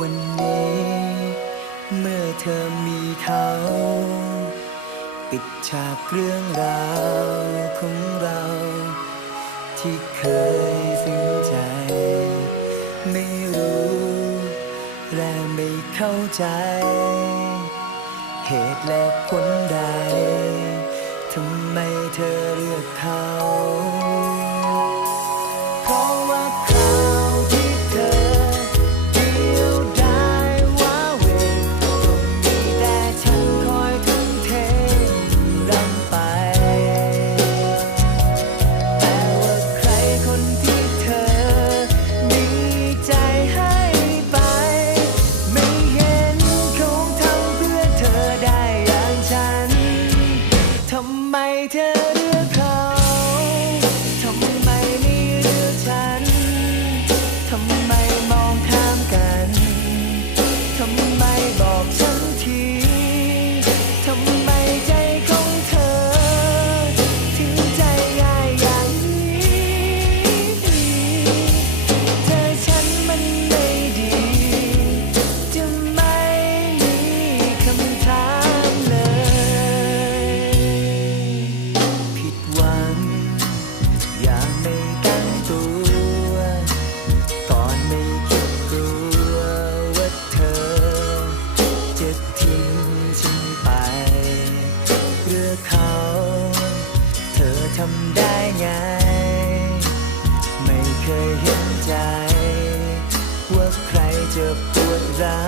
วันนี้ เมื่อเธอมีเขา ปิดฉากเรื่องราวของเรา ที่เคยซึ้งใจ ไม่รู้ และไม่เข้าใจ เหตุและผลใดทำไมเธอเลือกเขา chớp it ra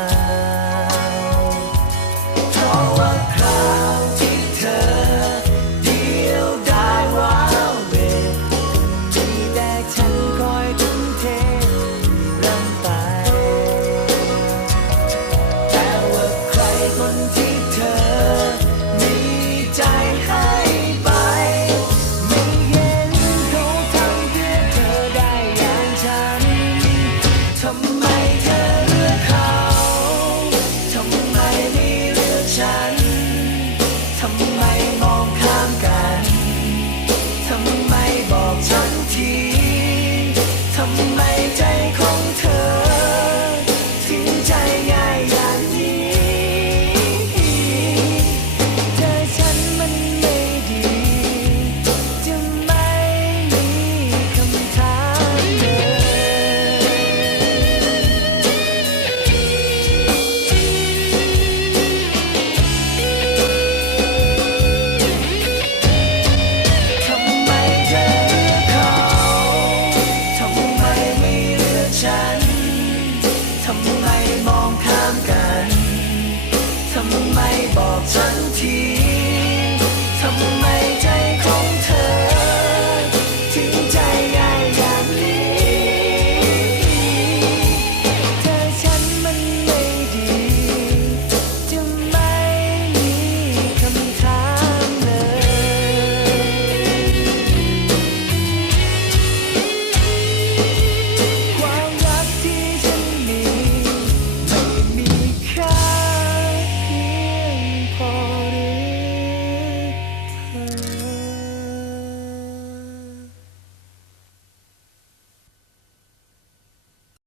ทำไมมองข้ามกัน ทำไมบอกฉันที ทำไม